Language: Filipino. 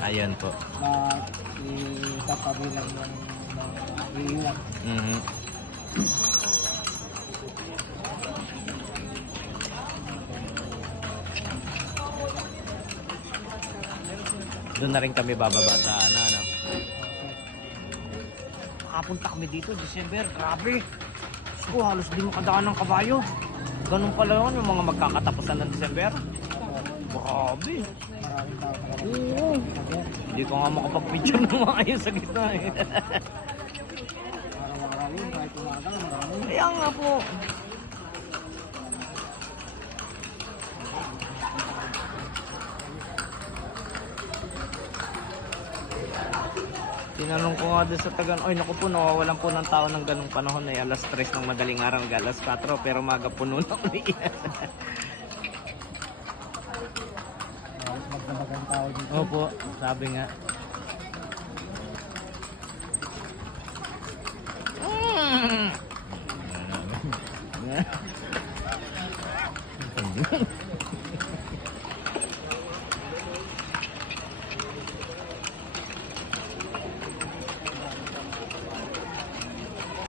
Ayan po. na ipapabiling yung iiwan. Doon na rin kami bababa sa ano. Nakapunta kami dito, December. Grabe. So, halos di makadaan ng kabayo. Ganun pala yun, yung mga magkakatapusan ng December. Grabe. Maraming tao talaga. Oo. Hindi ko nga makapag-picture ng mga yun sa gitna eh. Araw-araw yun, kahit umaga, marami. Kaya nga po. Tinanong ko nga doon sa tagan, oy naku po, nawawalan po ng tao ng ganung panahon ay alas 3 ng madaling araw, alas 4, pero maga puno na uli. Magdamagang tao dito. Opo, sabi nga.